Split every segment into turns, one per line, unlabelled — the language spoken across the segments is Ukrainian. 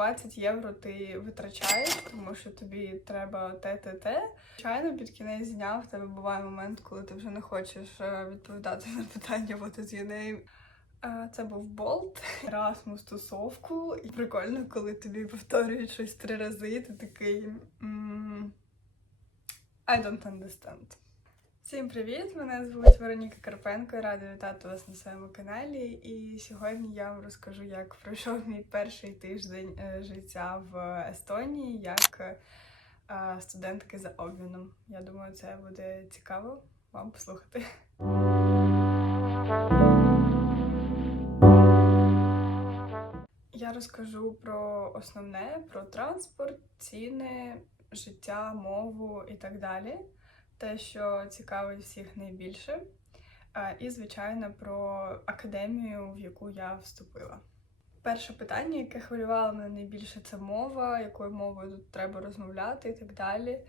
20 євро ти витрачаєш, тому що тобі треба те, те, те. Звичайно, під кінець дня в тебе буває момент, коли ти вже не хочеш е, відповідати на питання what is your name. Це був болт, Erasmus тусовку. І прикольно, коли тобі повторюють щось три рази, ти такий I don't understand. Всім привіт! Мене звуть Вероніка Карпенко. і Рада вітати вас на своєму каналі. І сьогодні я вам розкажу, як пройшов мій перший тиждень е, життя в Естонії як е, студентки за обміном. Я думаю, це буде цікаво вам послухати. Я розкажу про основне, про транспорт, ціни, життя, мову і так далі. Те, що цікавить всіх найбільше. І, звичайно, про академію, в яку я вступила. Перше питання, яке хвилювало мене найбільше, це мова, якою мовою тут треба розмовляти і так далі.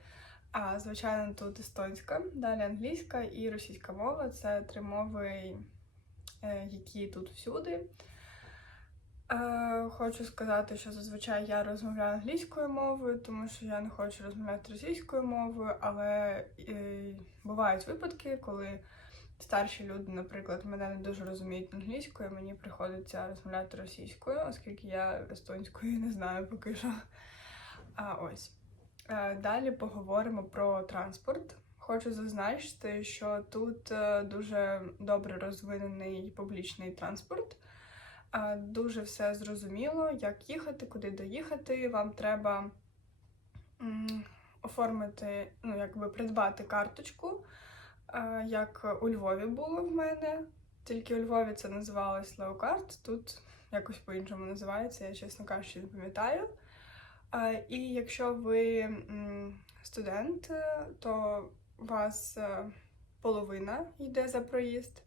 А звичайно, тут естонська, далі англійська і російська мова це три мови, е, які тут всюди. Е, Хочу сказати, що зазвичай я розмовляю англійською мовою, тому що я не хочу розмовляти російською мовою, але е, бувають випадки, коли старші люди, наприклад, мене не дуже розуміють англійською, мені приходиться розмовляти російською, оскільки я естонською не знаю поки що. А ось. Е, Далі поговоримо про транспорт. Хочу зазначити, що тут дуже добре розвинений публічний транспорт. Дуже все зрозуміло, як їхати, куди доїхати. Вам треба оформити, ну, якби придбати карточку, як у Львові було в мене. Тільки у Львові це називалось Леокарт, тут якось по-іншому називається, я чесно кажучи, не пам'ятаю. І якщо ви студент, то у вас е, половина йде за проїзд.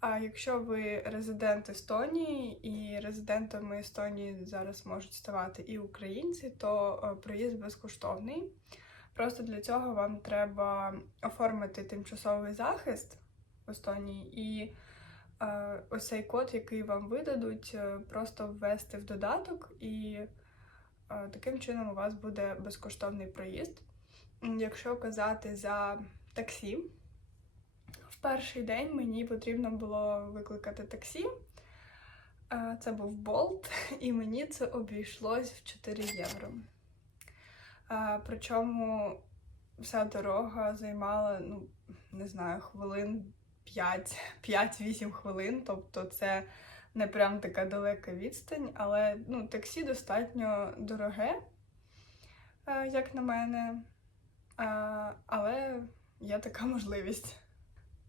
А якщо ви резидент Естонії і резидентами Естонії зараз можуть ставати і українці, то е, проїзд безкоштовний. Просто для цього вам треба оформити тимчасовий захист в Естонії і е, ось цей код, який вам видадуть, е, просто ввести в додаток, і таким чином у вас буде безкоштовний проїзд. Якщо казати за таксі, перший день мені потрібно було викликати таксі. Е, Це був болт, і мені це обійшлось в 4 євро. Е, Причому вся дорога займала, ну, не знаю, хвилин 5, 5-8 хвилин. Тобто це не прям така далека відстань, але ну, таксі достатньо дороге, е, як на мене. Але є така можливість.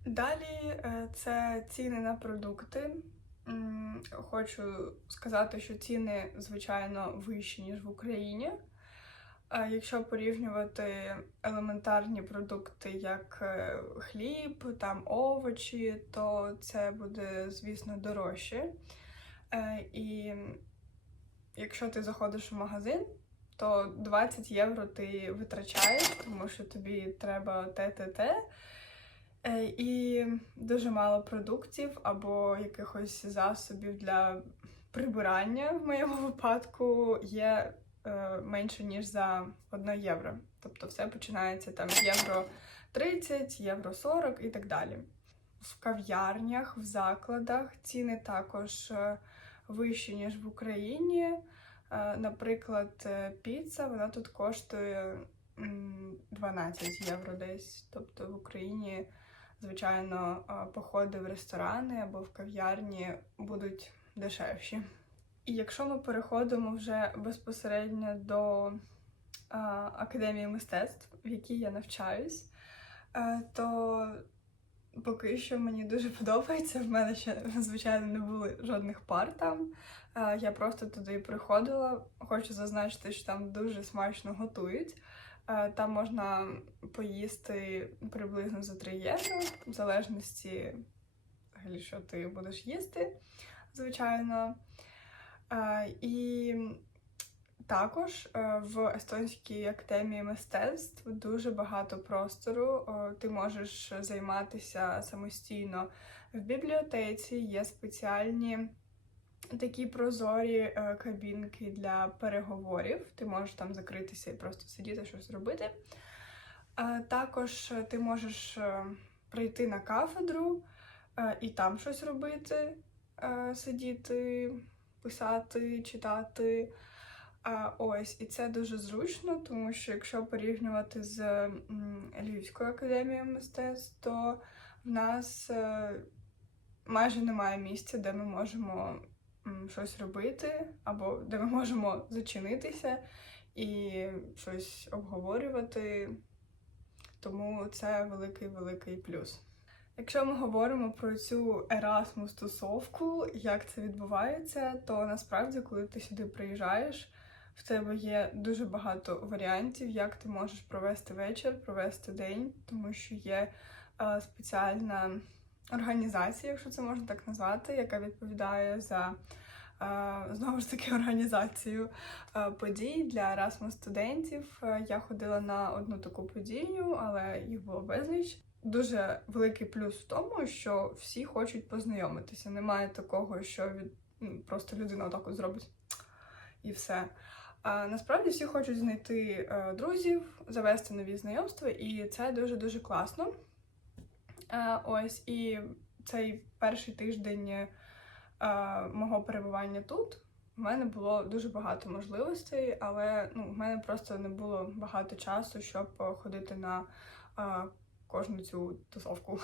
Далі е, це ціни на продукти. Хочу сказати, що ціни, звичайно, вищі, ніж в Україні. Якщо порівнювати елементарні продукти, як е, хліб, там овочі, то це буде, звісно, дорожче. Е, І якщо ти заходиш в магазин, то 20 євро ти витрачаєш, тому що тобі треба те-те-те. Е, І дуже мало продуктів або якихось засобів для прибирання в моєму випадку є е, менше, ніж за 1 євро. Тобто все починається там євро 30, євро 40 і так далі. В кав'ярнях, в закладах ціни також е, вищі, ніж в Україні. Наприклад, піца вона тут коштує 12 євро десь. Тобто в Україні звичайно, походи в ресторани або в кав'ярні будуть дешевші. І якщо ми переходимо вже безпосередньо до академії мистецтв, в якій я навчаюсь, е, то поки що мені дуже подобається. В мене ще, звичайно, не було жодних пар там. Е, Я просто туди приходила. Хочу зазначити, що там дуже смачно готують. Е, Там можна поїсти приблизно за 3 євро, в залежності, що ти будеш їсти, звичайно. Е, І також е, в Естонській академії мистецтв дуже багато простору. Ти можеш займатися самостійно в бібліотеці, є спеціальні такі прозорі е, кабінки для переговорів. Ти можеш там закритися і просто сидіти, щось робити. Е, Також ти можеш е, прийти на кафедру е, і там щось робити, е, сидіти, писати, читати. А, ось, і це дуже зручно, тому що якщо порівнювати з Львівською академією мистецтв, то в нас е, майже немає місця, де ми можемо щось робити, або де ми можемо зачинитися і щось обговорювати. Тому це великий великий плюс. Якщо ми говоримо про цю Erasmus тусовку, як це відбувається, то насправді, коли ти сюди приїжджаєш, в тебе є дуже багато варіантів, як ти можеш провести вечір, провести день, тому що є е, спеціальна організація, якщо це можна так назвати, яка відповідає за е, знову ж таки організацію е, подій для Erasmus студентів. Е, Я ходила на одну таку подію, але їх було безліч. Дуже великий плюс в тому, що всі хочуть познайомитися. Немає такого, що від ну, просто людина отак от зробить і все. А насправді всі хочуть знайти друзів, завести нові знайомства, і це дуже дуже класно. Е, ось і цей перший тиждень е, мого перебування тут в мене було дуже багато можливостей, але ну, в мене просто не було багато часу, щоб ходити на е, кожну цю тусовку.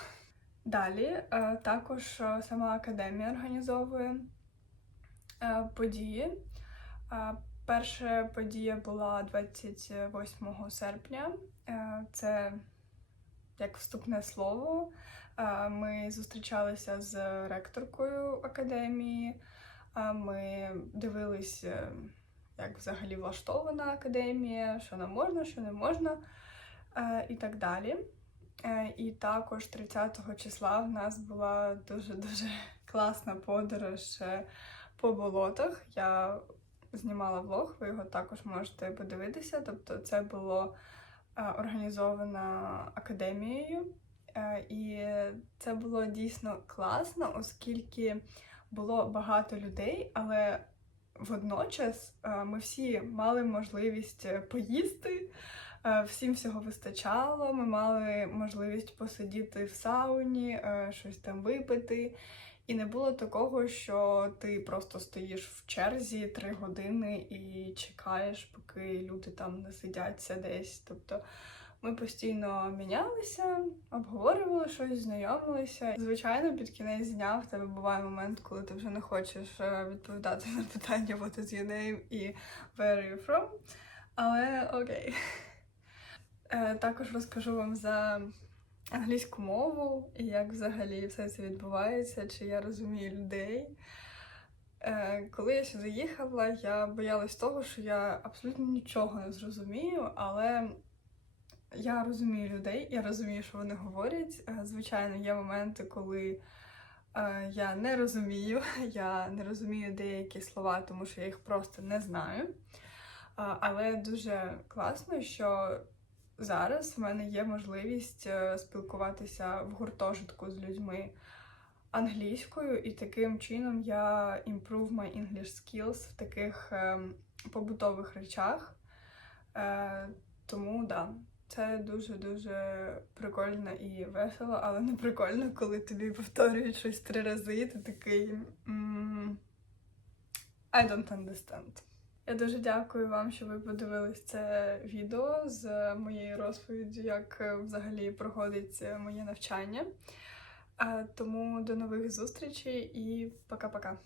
Далі також сама академія організовує події. Перша подія була 28 серпня. Це як вступне слово. Е, Ми зустрічалися з ректоркою академії. е, Ми дивилися, як взагалі влаштована академія, що нам можна, що не можна, е, і так далі. Е, І також 30 числа в нас була дуже-дуже класна подорож е, по болотах. Я знімала влог, ви його також можете подивитися. Тобто, це було е, організовано академією, Е, і це було дійсно класно, оскільки було багато людей, але водночас е, ми всі мали можливість поїсти. Всім всього вистачало. Ми мали можливість посидіти в сауні, щось там випити. І не було такого, що ти просто стоїш в черзі три години і чекаєш, поки люди там насидяться десь. Тобто ми постійно мінялися, обговорювали щось, знайомилися. Звичайно, під кінець дня в тебе буває момент, коли ти вже не хочеш е, відповідати на питання what is your name і where are you from. Але окей. Е, Також розкажу вам за англійську мову і як взагалі все це відбувається, чи я розумію людей. Е, Коли я сюди їхала, я боялась того, що я абсолютно нічого не зрозумію, але я розумію людей, я розумію, що вони говорять. Е, Звичайно, є моменти, коли е, я не розумію, я не розумію деякі слова, тому що я їх просто не знаю. Але дуже класно, що зараз в мене є можливість е, спілкуватися в гуртожитку з людьми англійською, і таким чином я improve my English skills в таких ем, побутових речах. Е, Тому да, це дуже-дуже прикольно і весело, але не прикольно, коли тобі повторюють щось три рази, і ти такий. I don't understand. Я дуже дякую вам, що ви подивились це відео з моєю розповіддю, як е, взагалі проходить е, моє навчання. Е, Тому до нових зустрічей і пока-пока.